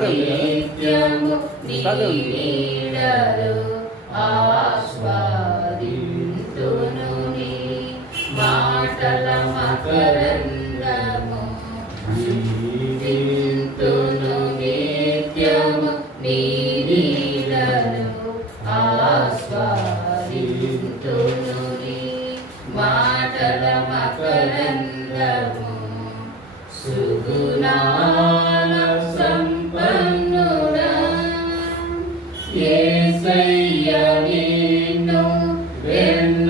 నిత్యము నీ నీడలో ఆస్వాదింతును నీ మాటల మకరందము వింతును నిత్యము నీ నీడలో ఆస్వాదింతును నీ మాటల మకరందము సుగుణాల సంపన్నుడా యేసయ్య నిన్ను వెన్నంటగానే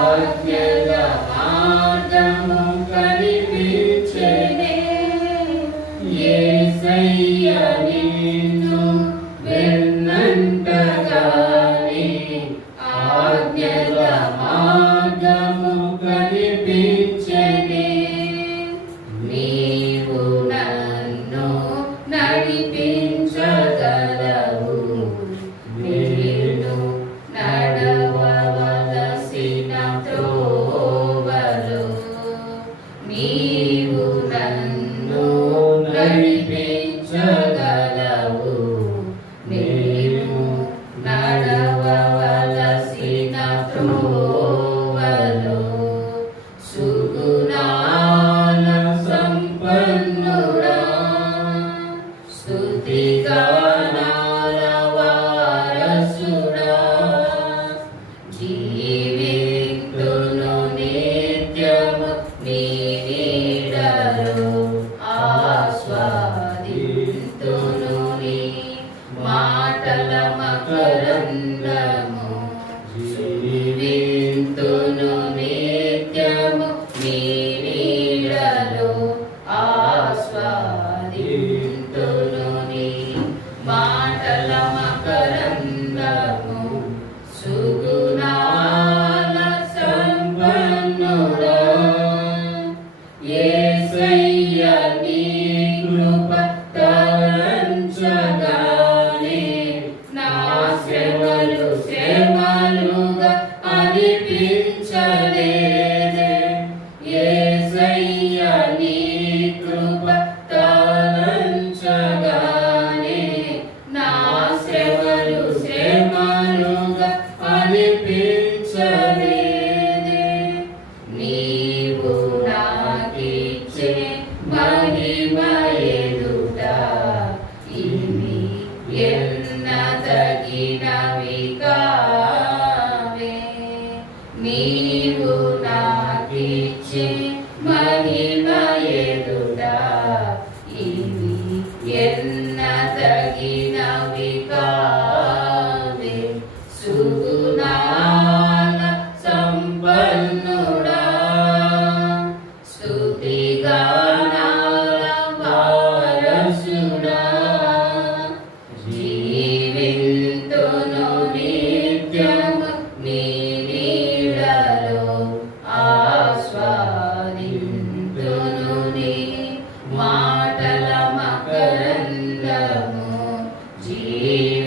ఆజ్ఞల మార్గము కనిపించెనే యేసయ్య నిన్ను వెన్నంటగానే ఆజ్ఞల మార్గము కనిపించెనే నీవు నన్ను నడిపించగలవు నేను నడవవలసిన త్రోవలో నీవు నన్ను నడిపించగలవు నేను నడవవలసిన త్రోవలో సుగుణాల సంపన్నుడా స్తుతిగానాల వారసుడా జీవింతును నిత్యము నీ నీడలో ఆస్వాదింతును నీ మాటల మకరందము జీవింతును నిత్యము నీ నీడలో ఆస్వాదింతును నీ మాటల మకరందము సుగుణాల సంపన్నుడా యేసయ్య నీ కృప తలంచగానే నా శ్రమలు శ్రమలుగా అనిపించలేదే యేసయ్య నీ కృప తలంచగానే నా శ్రమలు శ్రమలుగా అనిపించలేదే నీవు నాకిచ్చే మహిమ ఎదుట ఇవి ఎన్నదగినవి కావే నీవు నాకిచ్చే మహిమ ఎదుట ఇవి ఎన్నదగినవి కావే సుగుణాల సంపన్నుడా స్తుతిగానాల వారసుడా జీవింతును నిత్యము నీ నీడలో ఆస్వాదింతును నీ మాటల మకరందము జీవింతును